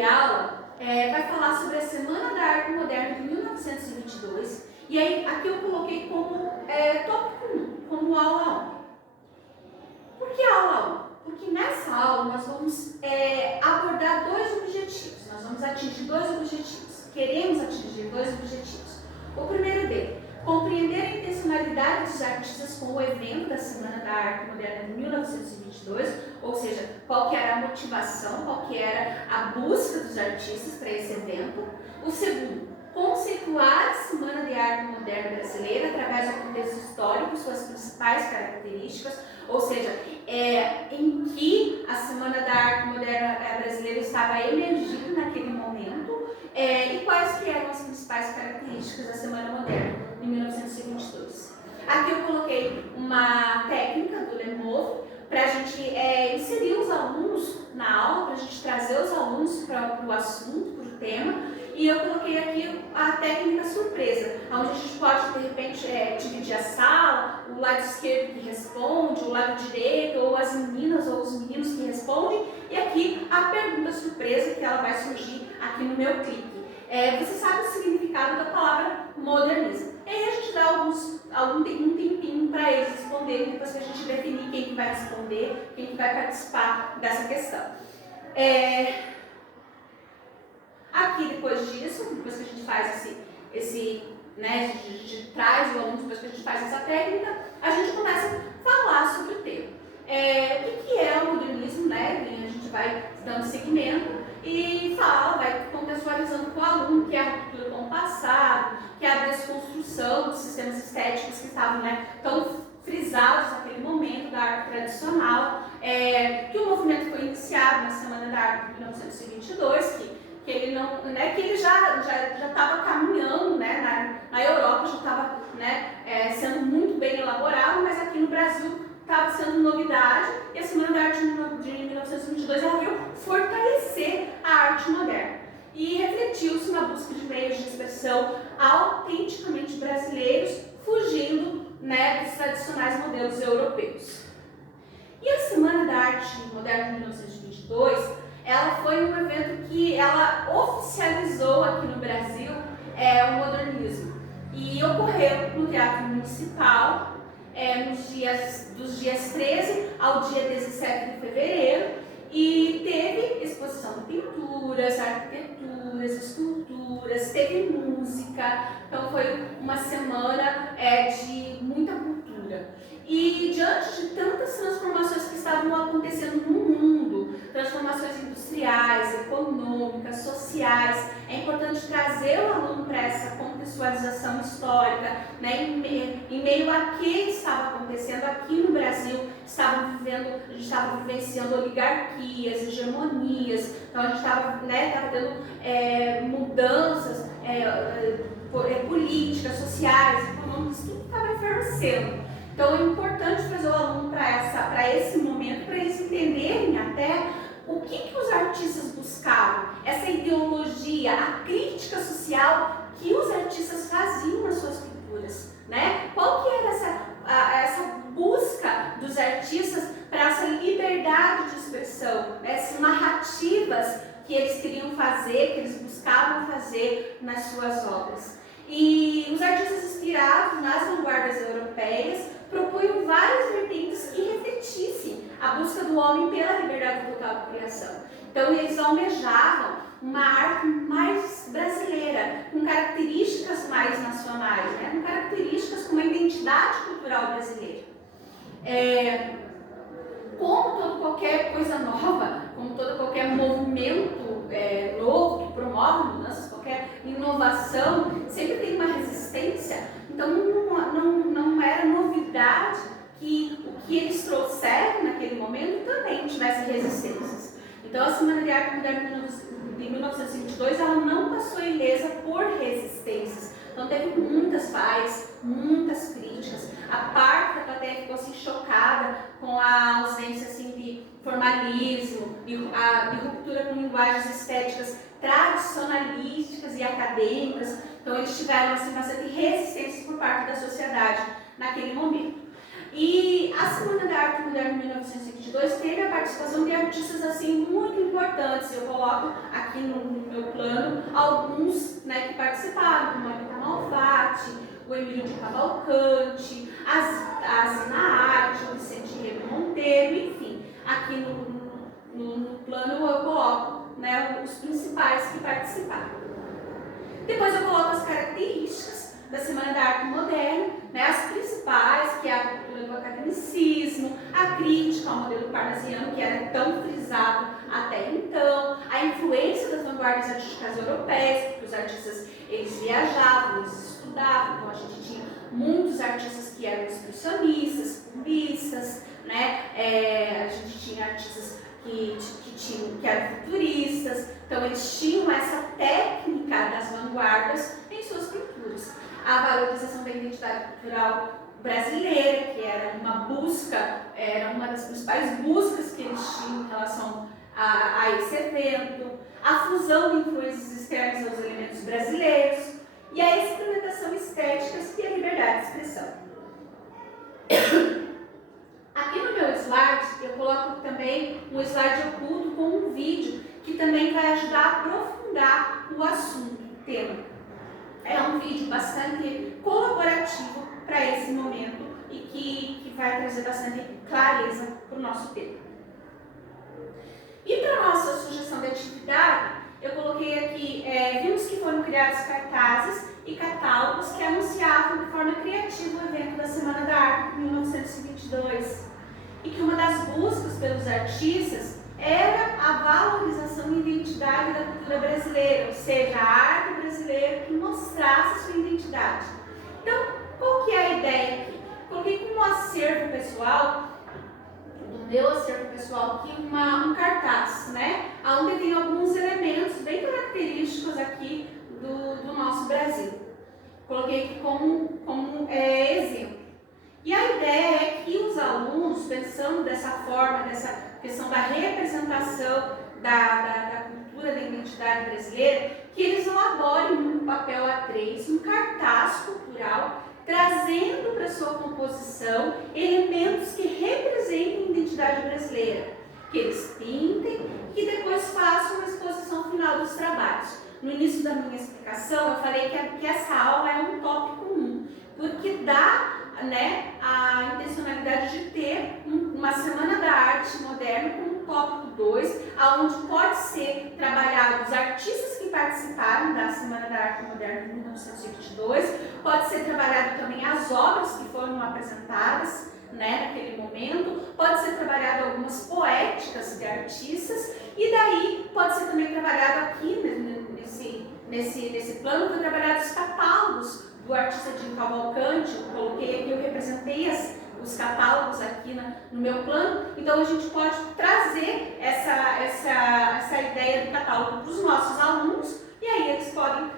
de aula vai falar sobre a Semana da Arte Moderna de 1922. E aí, aqui eu coloquei como tópico 1, como aula 1. Por que aula 1? Porque nessa aula nós vamos abordar dois objetivos. Nós vamos atingir dois objetivos. Queremos atingir dois objetivos. O primeiro deles, compreender a intencionalidade dos artistas com o evento da Semana da Arte Moderna de 1922, ou seja, qual que era a motivação, qual que era a busca dos artistas para esse evento. O segundo, conceituar a Semana de Arte Moderna Brasileira através do contexto histórico, suas principais características, ou seja, em que a Semana da Arte Moderna Brasileira estava emergindo naquele momento, e quais que eram as principais características da Semana Moderna de 1922. Aqui eu coloquei uma técnica do Lemov para a gente inserir os alunos na aula, para a gente trazer os alunos para o assunto, para o tema. E eu coloquei aqui a técnica surpresa, onde a gente pode, de repente, dividir a sala, o lado esquerdo que responde, o lado direito, ou as meninas ou os meninos que respondem, e aqui a pergunta surpresa, que ela vai surgir aqui no meu clique. Você sabe o significado da palavra modernismo. E aí a gente dá um tempinho para eles responderem, depois que a gente definir quem que vai responder, quem que vai participar dessa questão. Aqui, depois disso, depois que a gente faz né, a gente traz o aluno, depois que a gente faz essa técnica, a gente começa a falar sobre o tema. O que é o modernismo, né? A gente vai dando seguimento e vai contextualizando com o aluno que é a ruptura com o passado, que é a desconstrução dos sistemas estéticos que estavam, né, tão frisados naquele momento da arte tradicional, que o movimento foi iniciado na Semana da Arte de 1922, que ele não, né, que ele já estava caminhando, né, na Europa já estava, né, sendo muito bem elaborado, mas aqui no Brasil estava sendo novidade, e a Semana da Arte de 1922 ela veio fortalecer a arte moderna e refletiu-se na busca de meios de expressão autenticamente brasileiros, fugindo, né, dos tradicionais modelos europeus. E a Semana da Arte Moderna de 1922 ela foi um evento que ela oficializou aqui no Brasil o modernismo e ocorreu no Teatro Municipal dos dias 13 ao dia 17 de fevereiro e teve exposição de pinturas, arquiteturas, esculturas, teve música, então foi uma semana de muita cultura. E diante de tantas transformações que estavam acontecendo no mundo, transformações industriais, econômicas, sociais, é importante trazer o aluno para essa contextualização histórica, né, em meio a que estava acontecendo aqui no Brasil. A gente estava vivenciando oligarquias, hegemonias, então a gente estava, né, tendo mudanças políticas, sociais, econômicas, tudo estava efervescendo. Então é importante trazer o aluno para esse momento, para eles entenderem até o que os artistas buscavam, essa ideologia, a crítica social que os artistas faziam nas suas pinturas, né? Qual que era essa busca dos artistas para essa liberdade de expressão, essas narrativas que eles queriam fazer, que eles buscavam fazer nas suas obras. E os artistas inspirados nas vanguardas europeias propunham várias vertentes que refletissem a busca do homem pela liberdade total de criação. Então eles almejavam uma arte mais brasileira, com características mais nacionais, né? Com características com uma identidade cultural brasileira. Como toda qualquer coisa nova, como todo qualquer movimento novo que promove mudanças, qualquer inovação, sempre tem uma resistência. Então não era novidade que o que eles trouxeram naquele momento também tivesse resistências. Então a Semana de Arte Moderna de 1922 ela não passou ilesa por resistências. Então teve muitas falas, muitas críticas. A parte da plateia ficou assim chocada com a ausência assim, de formalismo, de ruptura com linguagens estéticas tradicionalísticas e acadêmicas. Então eles tiveram assim, bastante resistência por parte da sociedade naquele momento. E a Semana da Arte Moderna de 1922 teve a participação de artistas assim, muito importantes importantes. Eu coloco aqui no meu plano alguns, né, que participaram, como a Rita Malfatti, o Emílio de Cavalcante, a Zina Arte, o Vicente Rego Monteiro, enfim. Aqui no plano eu coloco, né, os principais que participaram. Depois eu coloco as características da Semana da Arte Moderna, né, as principais, que é a cultura do academicismo, a crítica ao modelo parnasiano, que era tão frisado até então, a influência das vanguardas artísticas europeias, porque os artistas eles viajavam, eles estudavam, então a gente tinha muitos artistas que eram expressionistas, cubistas, né, a gente tinha artistas que eram futuristas, então eles tinham essa técnica das vanguardas em suas pinturas. A valorização da identidade cultural brasileira, que era uma busca, era uma das principais buscas que eles tinham em relação a esse evento, a fusão de influências externas aos elementos brasileiros e a experimentação estética e a liberdade de expressão. Aqui no meu slide, eu coloco também um slide oculto com um vídeo que também vai ajudar a aprofundar o assunto, o tema. É um vídeo bastante colaborativo para esse momento e que vai trazer bastante clareza para o nosso tema. E para a nossa sugestão de atividade, eu coloquei aqui, vimos que foram criados cartazes e catálogos que anunciavam de forma criativa o evento da Semana da Arte de 1922. E que uma das buscas pelos artistas era a valorização da identidade da cultura brasileira, ou seja, a arte brasileira que mostrasse sua identidade. Então, qual que é a ideia aqui? Coloquei como acervo pessoal, do meu acervo pessoal aqui, um cartaz, né? Onde tem alguns elementos bem característicos aqui do nosso Brasil. Coloquei aqui como exemplo. E a ideia é que os alunos, pensando dessa forma, dessa questão da representação da cultura, da identidade brasileira, que eles elaborem um papel A3, um cartaz cultural, trazendo para sua composição elementos que representem a identidade brasileira, que eles pintem e depois façam uma exposição final dos trabalhos. No início da minha explicação, eu falei que essa aula é um tópico 1, porque dá, né, a intencionalidade de ter uma Semana da Arte Moderna como tópico 2, onde pode ser trabalhado os artistas que participaram da Semana da Arte Moderna de 1922, pode ser trabalhado também as obras que foram apresentadas, né, naquele momento, pode ser trabalhado algumas poéticas de artistas, e daí pode ser também trabalhado aqui nesse plano, foi trabalhado os catálogos do artista de Cavalcante. Eu coloquei aqui, eu representei os catálogos aqui no meu plano, então a gente pode trazer essa ideia do catálogo para os nossos alunos, e aí eles podem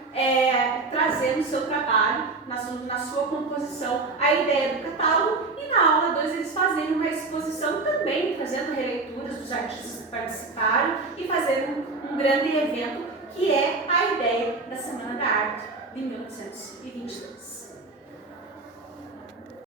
trazer no seu trabalho, na sua composição, a ideia do catálogo, e na aula 2 eles fazerem uma exposição também, fazendo releituras dos artistas que participaram e fazendo um grande evento, que é a ideia da Semana da Arte de 1922.